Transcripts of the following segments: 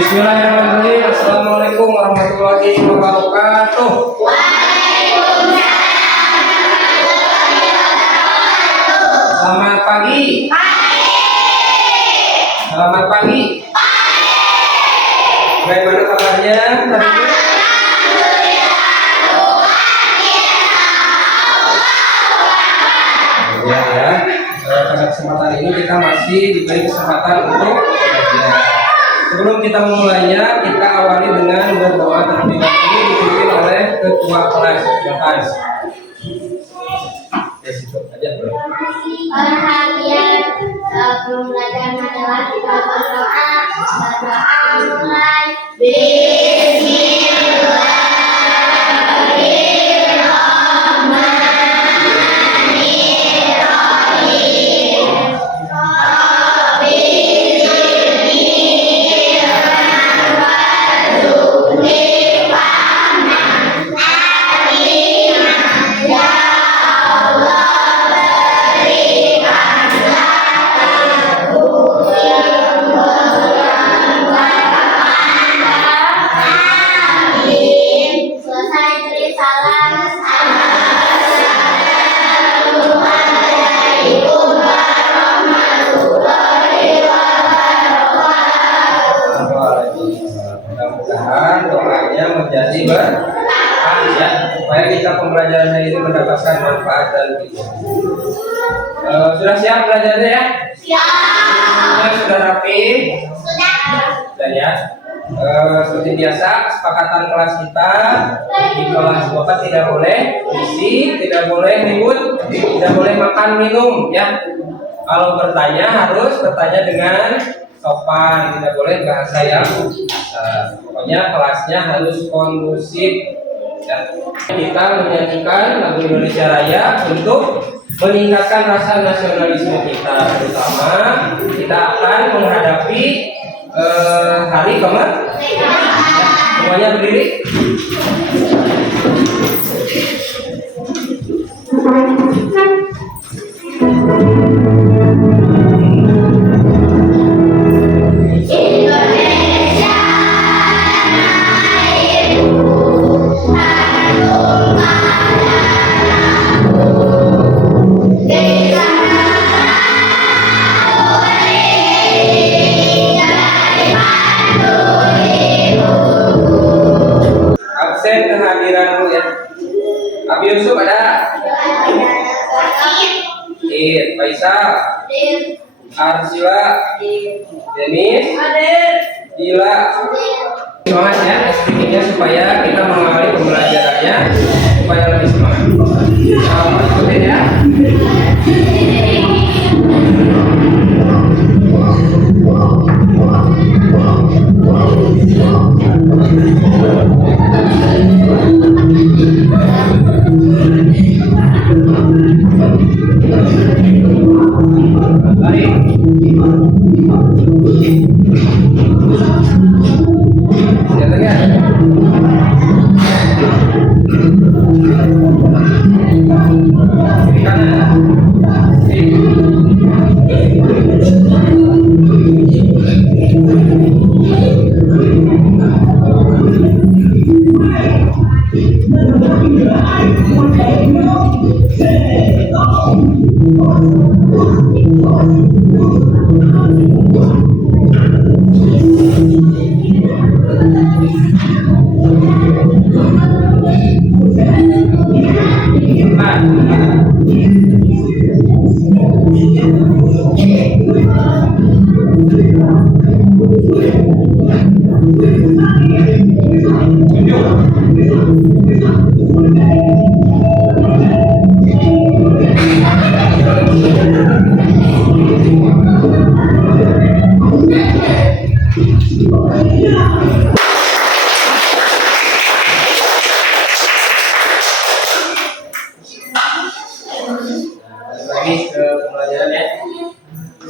Bismillahirrahmanirrahim. Assalamualaikum warahmatullahi wabarakatuh. Selamat pagi. Selamat pagi. Bagaimana kabarnya hari ini? Ya. Pada kesempatan ini kita masih diberi kesempatan untuk belajar. Sebelum kita memulainya, kita awali dengan berdoa terlebih dahulu dipimpin oleh ketua kelas. Silakan. Ya, situ aja boleh. Perhatian pembelajaran adalah kita berdoa mulai. Mudah-mudahan doanya menjadi berkah ya, supaya kita pembelajarannya ini mendapatkan manfaat dan hikmah. Sudah siap belajarnya ya? Siap. Sudah rapi? Sudah. Dan ya, seperti biasa kesepakatan kelas kita di kelas Bapak tidak boleh berisik, tidak boleh ribut, tidak boleh makan minum ya. Kalau bertanya harus bertanya dengan sopan, tidak boleh bahasa yang pokoknya kelasnya harus kondusif ya. Kita menyanyikan lagu Indonesia Raya untuk meningkatkan rasa nasionalisme kita, terutama kita akan menghadapi hari kemerdekaan. Semuanya berdiri. Absen kehadiran dulu ya. Abi Yusuf ada? Faisal, Arsila, Denis, Dila. Semangat ya speakingnya supaya kita mengawali pembelajarannya supaya lebih semangat. Ikutin ya.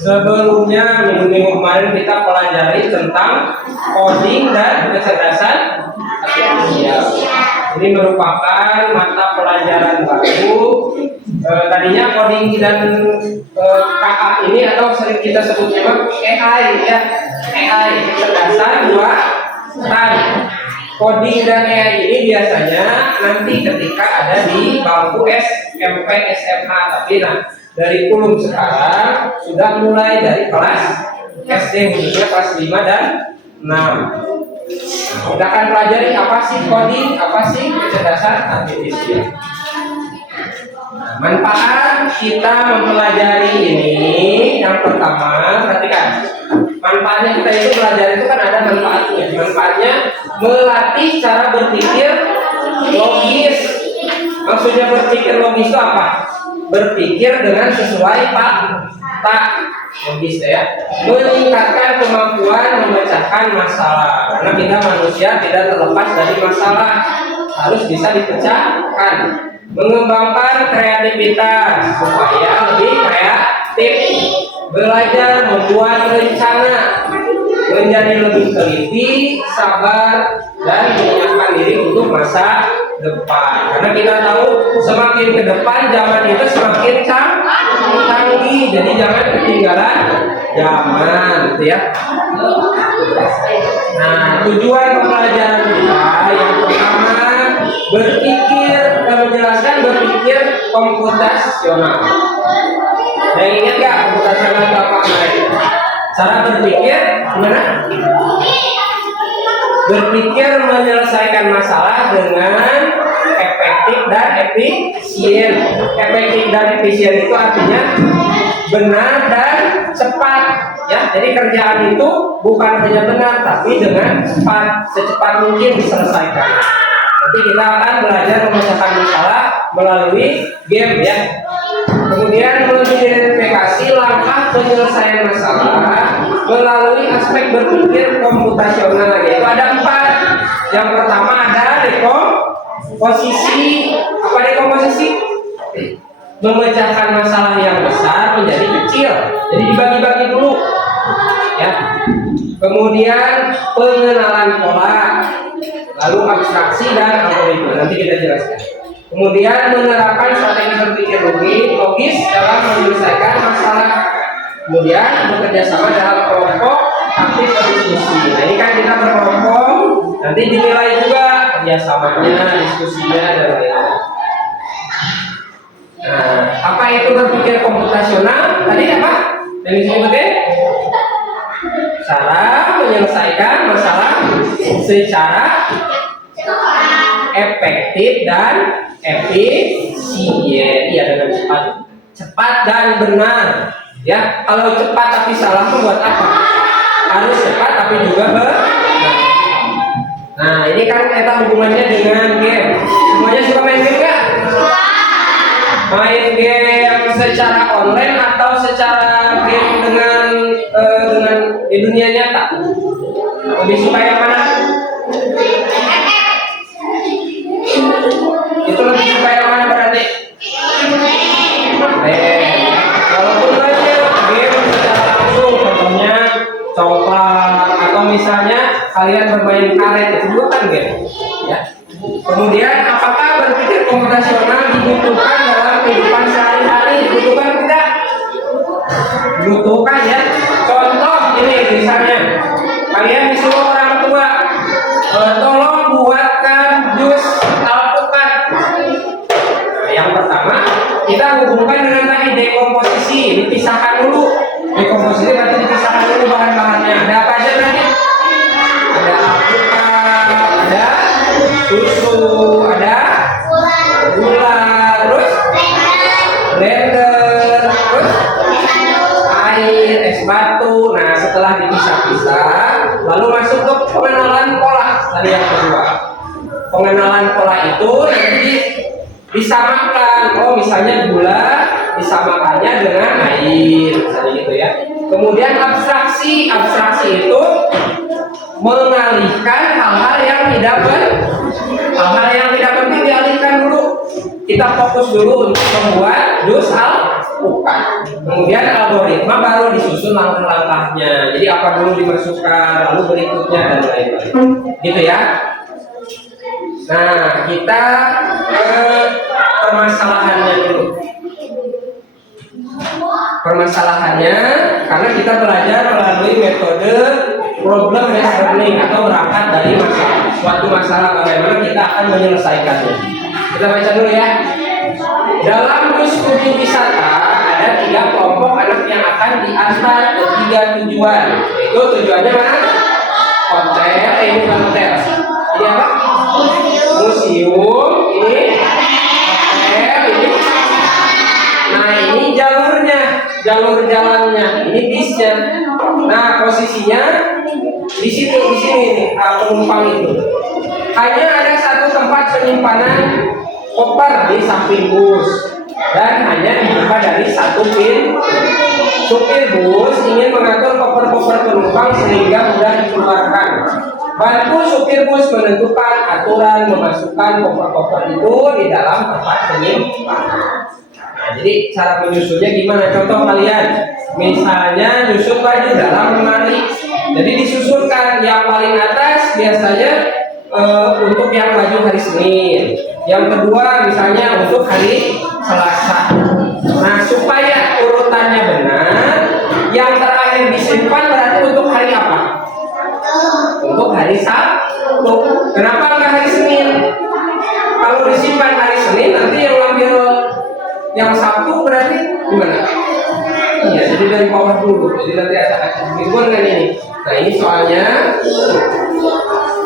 Sebelumnya minggu kemarin kita pelajari tentang coding dan kecerdasan artifisial. Ini merupakan mata pelajaran baru. Tadinya coding dan KA ini atau sering kita sebutnya AI ya. AI berdasar buatan. Coding dan AI ini biasanya nanti ketika ada di bangku SMP, SMA, tapi nah dari kurikulum sekarang sudah mulai dari kelas SD khususnya kelas 5 dan 6. Kita akan pelajari apa sih coding, apa sih kecerdasan artifisial. Manfaat kita mempelajari ini yang pertama, perhatikan. Manfaatnya kita itu belajar itu kan ada manfaatnya. Manfaatnya melatih cara berpikir logis. Maksudnya berpikir logis itu apa? Berpikir dengan sesuai fakta. Logis ya. Meningkatkan kemampuan memecahkan masalah. Karena kita manusia tidak terlepas dari masalah, harus bisa dipecahkan. Mengembangkan kreativitas supaya lebih kreatif. Belajar membuat rencana, menjadi lebih teliti, sabar, dan menyiapkan diri untuk masa depan. Karena kita tahu semakin ke depan zaman itu semakin canggih, jadi jangan ketinggalan zaman, gitu ya. Nah, tujuan pembelajaran kita yang pertama berpikir, menjelaskan berpikir komputasional. Nah, ingat nggak komputasional itu apa? Cara berpikir gimana? Berpikir menyelesaikan masalah dengan efektif dan efisien. Efektif dan efisien itu artinya benar dan cepat. Ya, jadi kerjaan itu bukan hanya benar, tapi dengan cepat, secepat mungkin diselesaikan. Nanti kita akan belajar memecahkan masalah melalui game ya. Kemudian mengidentifikasi langkah penyelesaian masalah melalui aspek berpikir komputasional, yaitu ada 4. Yang pertama ada dekomposisi. Apa dekomposisi? Memecahkan masalah yang besar menjadi kecil. Jadi dibagi-bagi dulu. Ya. Kemudian pengenalan pola, lalu abstraksi dan algoritma. Nanti kita jelaskan. Kemudian menerapkan strategi berpikir logis dalam menyelesaikan masalah. Kemudian bekerja sama dalam kelompok, aktif berdiskusi. Nah, ini kan kita berkelompok, nanti dinilai juga kerjasamanya, diskusinya dan lain-lain. Nah, apa itu berpikir komputasional? Tadi apa? Yang disebutnya cara menyelesaikan masalah secara efektif dan efisien, ya, dengan cepat dan benar. Ya, kalau cepat tapi salah membuat apa? Harus cepat tapi juga benar. Nah, ini kan kita hubungannya dengan game. Semuanya suka main game nggak? Main game secara online atau secara game dengan di dunia nyata? Lebih suka yang mana? Itu lebih suka yang mana berarti? Walaupun belajar game secara langsung, contohnya congklak atau misalnya kalian bermain karet, itu juga kan game, ya. Kemudian apakah berpikir komputasional dibutuhkan dalam kehidupan sehari-hari? Dibutuhkan tidak? Dibutuhkan ya. Contoh ini misalnya kalian disuruh orang tua tolong buatkan jus alpukat. Nah, yang pertama kita hubungkan dengan tadi dekomposisi, dipisahkan dulu. Dekomposisi berarti dipisahkan dulu bahan-bahannya. Ada apa aja tadi? Ada alpukat, ada susu, ada gula, terus blender, terus air, es batu. Nah, setelah dipisah-pisah, lalu masuk ke pengenalan pola. Tadi yang kedua, pengenalan pola itu nanti disamakan. Oh, misalnya gula disamakannya dengan air, misalnya gitu ya. Kemudian abstraksi itu mengalihkan hal-hal yang tidak penting, dialihkan dulu. Kita fokus dulu untuk membuat jus alpukat. Kemudian algoritma baru disusun langkah-langkahnya. Jadi apa dulu dimasukkan, lalu berikutnya dan lain-lain. Gitu ya. Nah, kita ke permasalahannya dulu. Permasalahannya karena kita belajar melalui metode problem based learning atau berangkat dari suatu masalah bagaimana kita akan menyelesaikannya. Kita baca dulu ya. Dalam bus studi wisata ada 3 kelompok anak yang akan diantar ke 3 tujuan. Itu tujuannya mana? Hotel, ini bukan hotel. Ini apa? Museum, ini hotel, ini. Nah, ini jalurnya, jalur jalannya, ini bisnya. Nah, posisinya di sini nih, penumpang itu. Hanya ada satu tempat penyimpanan koper di samping bus dan hanya dibuka dari satu pintu. Supir bus ingin mengatur koper-koper penumpang sehingga mudah dikeluarkan. Bantu supir bus menentukan aturan memasukkan koper-koper itu di dalam tempat penyimpanan. Nah, jadi cara menyusunnya gimana? Contoh kalian, misalnya nyusun baju dalam lemari. Jadi disusunkan yang paling atas biasanya untuk yang baju hari Senin. Yang kedua misalnya untuk hari Selasa. Nah, supaya urutannya benar, yang terakhir disimpan berarti untuk hari apa? Untuk hari Sabtu. Kenapa nggak hari Senin? Kalau disimpan hari Senin, nanti yang ambil yang Sabtu berarti gimana? Iya, jadi dari bawah dulu. Jadi nanti ada dengan ini. Nah, ini soalnya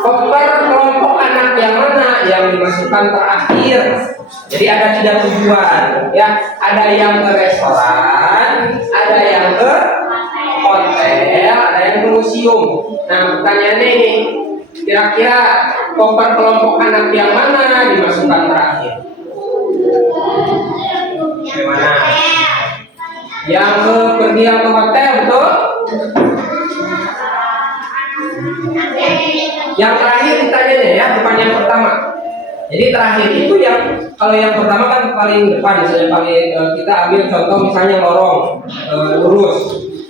koper kelompok anak yang mana yang dimasukkan terakhir. Jadi ada 3 tujuan, ya. Ada yang ke restoran, ada yang ke hotel, ada yang ke museum. Nah, pertanyaannya ini, kira-kira koper kelompok anak yang mana dimasukkan terakhir? Gimana? Yang pergi yang ke hotel, betul? Yang terakhir ditanyanya ya, bukan yang pertama. Jadi terakhir itu yang, kalau yang pertama kan paling depan, misalnya paling kita ambil contoh misalnya lorong lurus.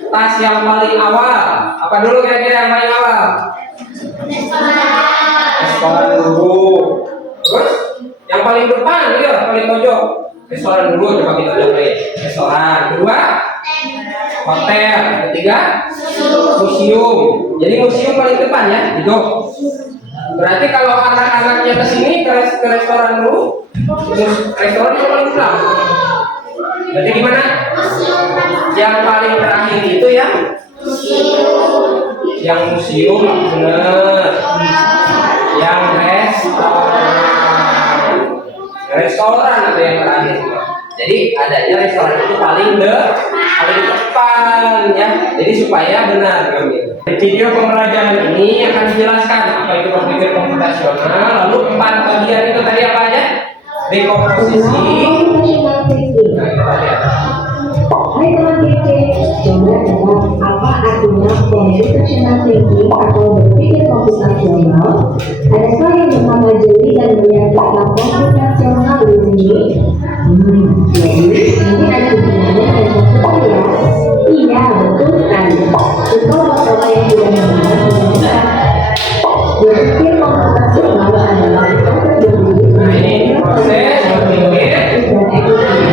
Tas yang paling awal, apa dulu kira-kira yang paling awal? Restoran dulu. Terus yang paling depan, ya paling pojok. Restoran dulu, coba kita coba. Restoran kedua, hotel, ketiga, museum. Jadi museum paling depan ya, itu. Berarti kalau anak-anaknya ke sini ke restoran dulu, restoran yang paling belakang. Berarti gimana? Yang paling terakhir itu ya? Yang museum, benar. Yang restoran ada yang terakhir. Jadi adanya restoran itu paling depan ya. Jadi supaya benar ngambil. Di video pembelajaran ini akan dijelaskan apa itu berpikir komputasional. Lalu 4 bagian itu tadi apa aja? Dekomposisi. Nah, kita lihat. Hai teman PC, coba tebak apa artinya computational thinking atau berpikir komputasional? Ada sekali yang bernama Jeli dan melihat kata komputasional di sini. Jadi mungkin ada hubungannya dengan komputer ya? Iya, betul sekali. Betul bahwa yang tidak benar. Berpikir komputasional adalah proses berpikir Ini proses berpikir dan ekonomi.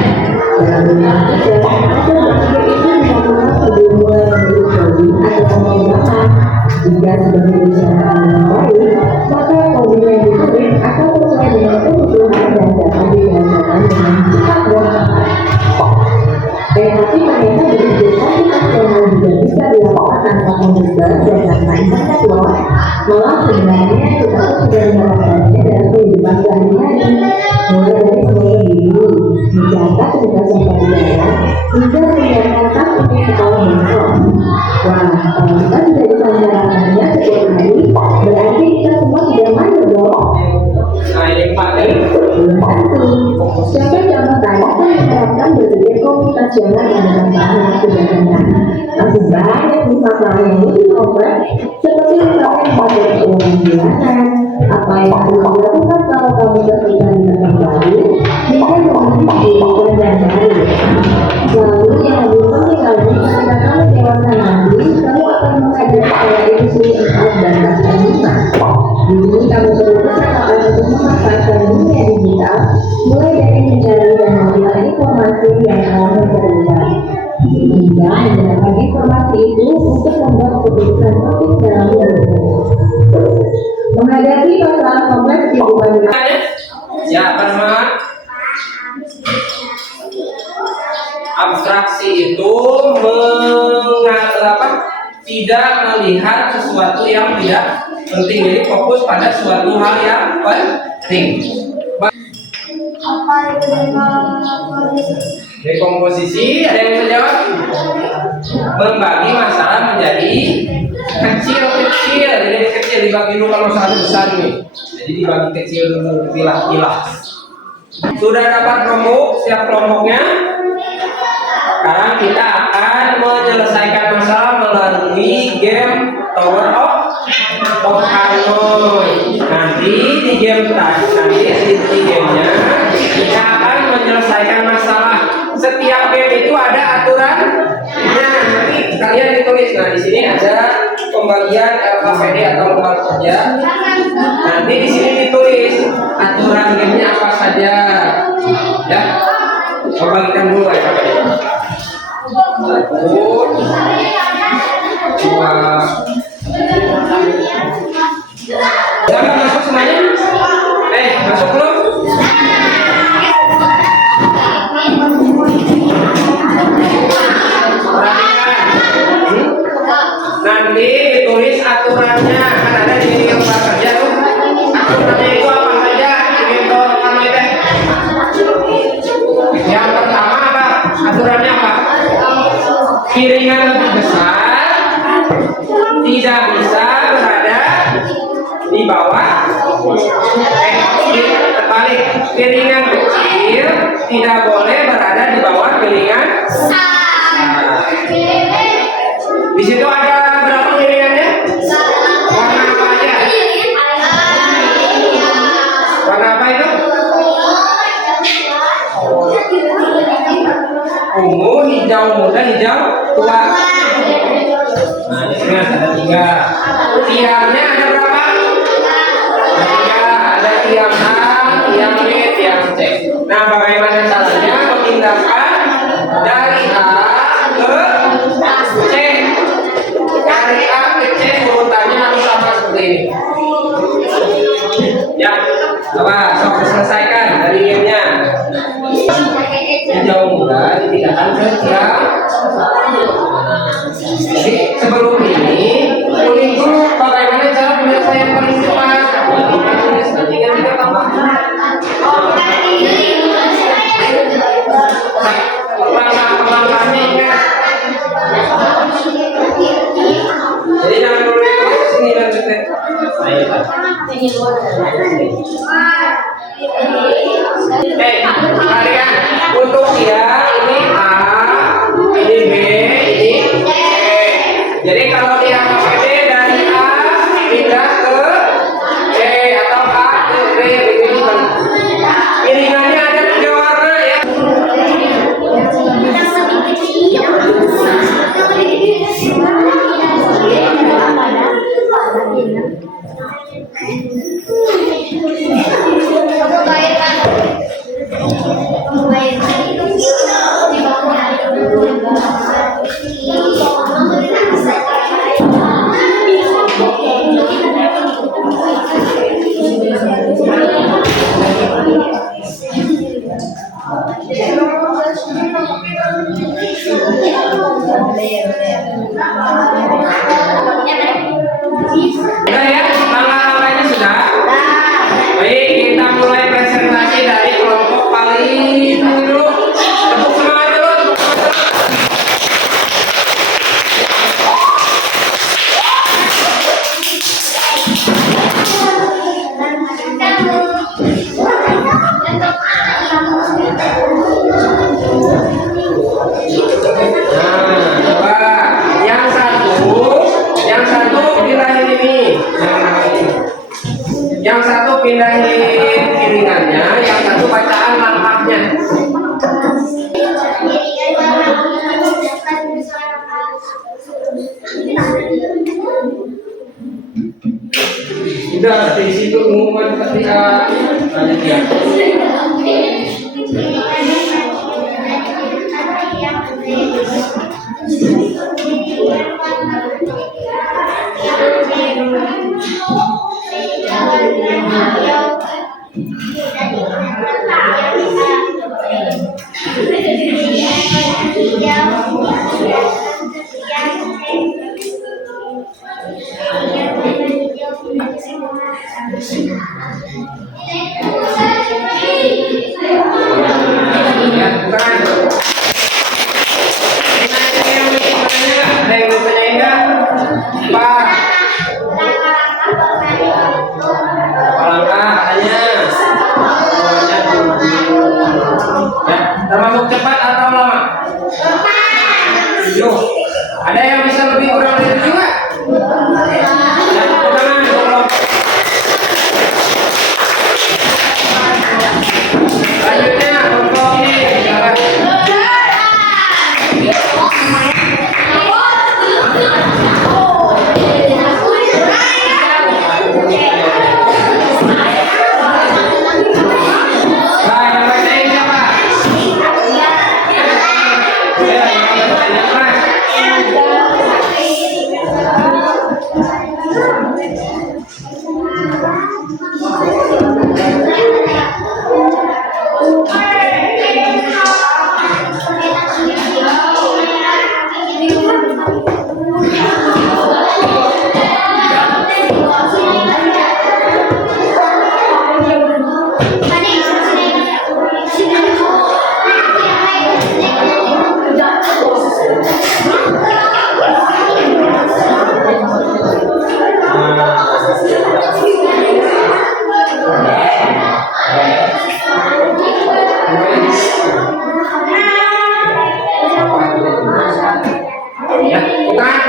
Dalam dunia kerja, proses berpikir itu merupakan hubungan pribadi atau pengembangan. Jika sudah direncanakan dengan baik, maka kode yang ditulis akan sesuai dengan kebutuhan dan dapat dirasakan dengan cepat dan tepat. Tetapi ternyata berpikir komputasional juga bisa dilakukan tanpa komputer dan tanpa internet loh. Malah sebenarnya kita sudah melakukannya dalam kehidupan sehari-hari. Mulai dari mengukur diri, mencatat tugas yang pelajaran, hingga menyiapkan tas untuk sekolah besok. Wah, kalau kita sudah bisa menjalankannya setiap hari, berarti kita semua sudah mandul dong. Nah, ini 4 ini. Belum tentu. Contoh-contoh tadi kan menerapkan berpikir komputasional yang dengan bahan yang sudah benar. Masih banyak nih masalah yang lebih kompleks, seperti misalnya pakai keuangan bulanan, apa yang harus dilakukan kalau kamu terlibat dengan yang baru, hingga memiliki kehidupan dan baru. Lalu yang lebih penting lagi, ketika kamu dewasa nanti, kamu akan menghadapi pola industri 4 dan 5. Di sini kamu perlu kesempatan untuk seperti itu untuk membuat keputusan penting dalam hidupmu. Menghadapi masalah kompleks di kehidupan Ya, apa nama? Abstraksi itu tidak melihat sesuatu yang tidak penting, jadi fokus pada suatu hal yang penting. Dekomposisi, ada yang bisa jawab? Membagi masalah menjadi kecil-kecil, jadi kecil dibagi dulu, kalau masalah besar nih, jadi dibagi kecil dulu, dipilah-pilah. Sudah dapat kelompok, siap kelompoknya? Sekarang kita akan menyelesaikan masalah melalui game Tower of Hanoi. Nanti di gamenya kita akan menyelesaikan masalah. Setiap game itu ada aturannya. Nanti kalian ditulis. Nah, di sini ada pembagian LKPD atau lembar kerja. Nanti di sini ditulis aturan gamenya apa saja. Ya, membagikan dulu LKPD. 1, 2. Jangan masuk semuanya. Masuk belum? Nanti ditulis aturannya, kan ada di lembar kerja tuh. Aturannya itu apa saja? Yang pertama apa? Aturannya apa? Piringan lebih besar tidak bisa berada di bawah. Terbalik, piringan kecil tidak boleh berada di bawah piringan besar. Di situ ada berapa piringannya? Warna apa aja? Warna apa itu? Ungu, hijau muda, hijau tua. Nah, di sini ada 3. Tiangnya ada berapa? Ada tiang A, tiang B, tiang C. Nah, bagaimana caranya memindahkan dari A ke C? Dari A ke C urutannya harus sama seperti ini. Ya, coba selesaikan dari gamenya. Hijau muda dipindahkan ke tiang. Jadi sebelum ini kuning dulu bagaimana cara penyelesaian paling cepat. Nanti kan kita tambah. Langkah-langkahnya ingat. Jadi jangan dulu ke sini dan cetek. Kalian untuk dia ini A, ini B, ini C. Jadi kalau dia KPD dari A pindah ke C atau A ke B begitu. Piringannya ada 3 warna ya. Sudah ya, langkah-langkahnya sudah. Baik, kita mulai presentasi dari kelompok paling dulu. Tepuk semangat dulu. Yang satu pindahin piringannya, yang satu bacaan langkahnya. Sudah di situ pengumuman ketika panitia. Ya, bukan. Ada yang mau tanyain nggak? Apa? Langkah katanya. Ya, termasuk cepat atau lama? Yuk, ada yang bisa lebih kurang dari itu juga? Ya, tepuk tangan, tolong. Selanjutnya, kelompok ini, silakan. Nah, yang bertanya siapa? Ya, yang bertanya, Mas. Ya, bukan.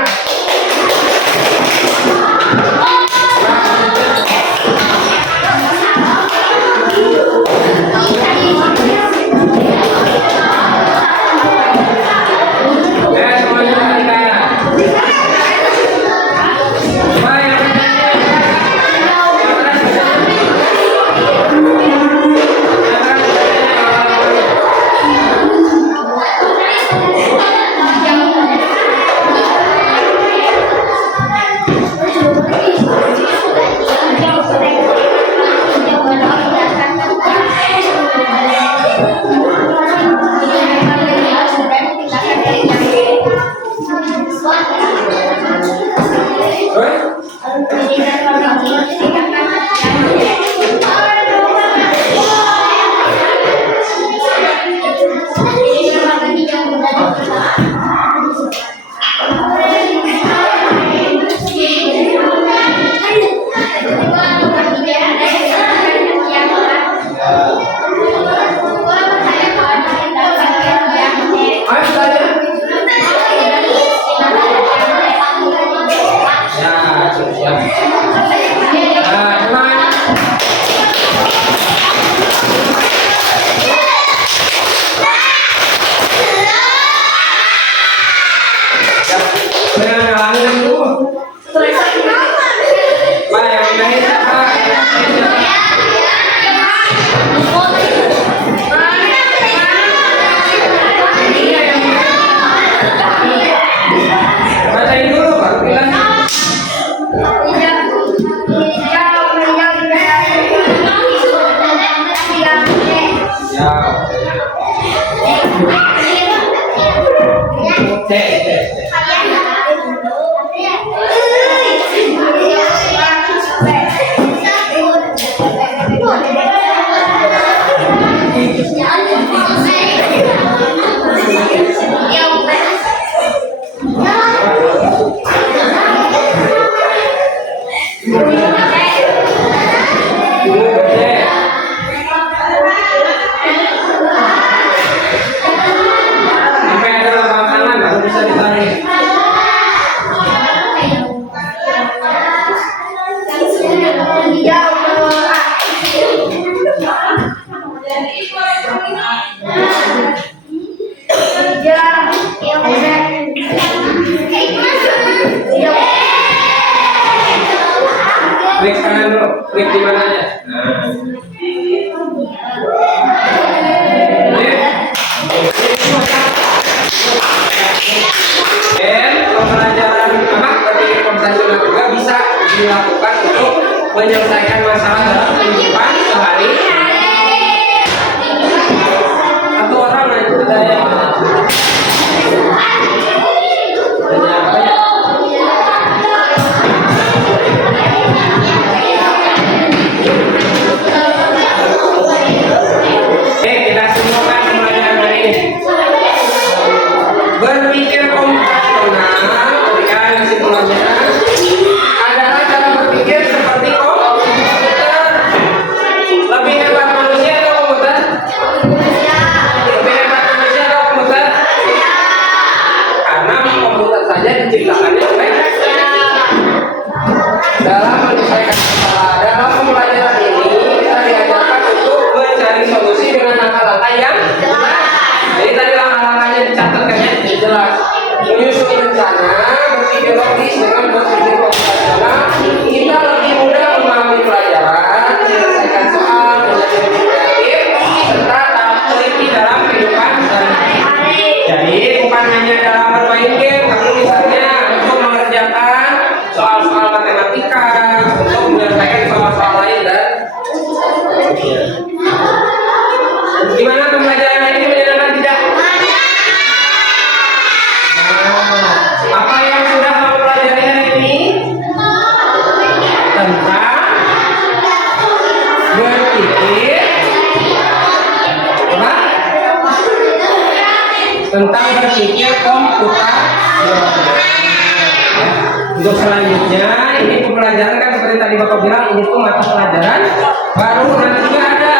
Ya, semuanya perhatikan. Coba yang Ayo tanya. Ya, siap. Nah, teman. Jangan ngalamin dulu. Pak, yang ini siapa? Bacain dulu, Pak. Bilang. Ya. Sampai ada lubang tangan baru bisa ditarik. Klik kanan dulu, klik di mananya. Nah. Dan pembelajaran apa? Tadi konvensional juga bisa dilakukan untuk menyelesaikan masalah dalam kehidupan sehari. Satu orang itu ada yang kita simpulkan pembelajaran hari ini. Berpikir komputasional, ketika kesimpulannya adalah cara berpikir seperti komputer. Lebih hebat manusia atau komputer? Lebih hebat manusia atau komputer? Karena komputer saja diciptakannya oleh dalam menyelesaikan masalah. Dalam pembelajaran ini kita diajarkan untuk mencari solusi dengan langkah-langkah yang jelas. Jadi tadi langkah-langkahnya dicatatkannya jelas. Menyusun rencana, berpikir logis dengan berpikir komputasional, kita lebih mudah memahami pelajaran, menyelesaikan soal, menjadi lebih kreatif, serta tak teliti dalam kehidupan sehari-hari. Jadi bukan hanya dalam bermain game, tapi misalnya untuk mengerjakan soal-soal matematika, untuk menyelesaikan soal-soal lain dan gimana pembelajaran ini menyenangkan tidak? Apa yang sudah kamu pelajari hari ini? Tentang berpikir apa? Tentang berpikir komputer. Untuk selanjutnya, ini pembelajaran kan seperti tadi Bapak bilang, ini tuh mata pelajaran baru, nantinya ada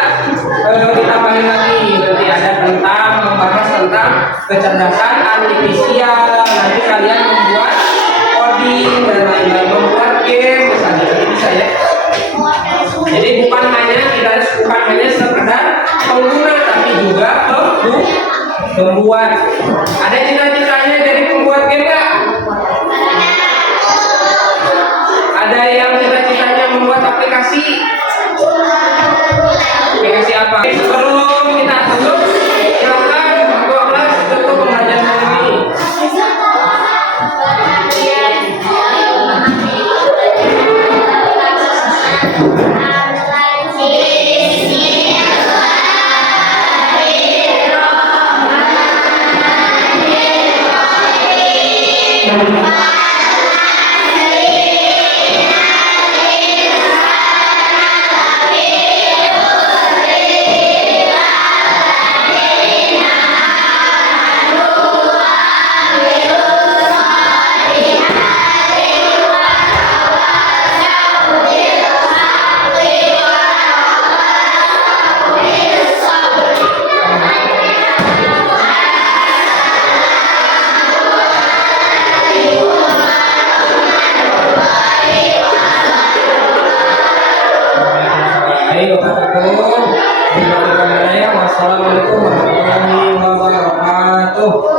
ditambahin lagi, nanti ada tentang membahas tentang kecerdasan artifisial. Nanti kalian membuat coding dan lain-lain, membuat game misalnya, jadi bisa ya. Jadi bukan hanya sekedar pengguna, tapi juga pembuat. Ada cita-citanya jadi pembuat game nggak? Ada yang cita-citanya membuat aplikasi? Aplikasi apa? Sebelum kita tutup, silakan 12 tutup pembelajaran hari ini. Wassalamualaikum warahmatullahi wabarakatuh.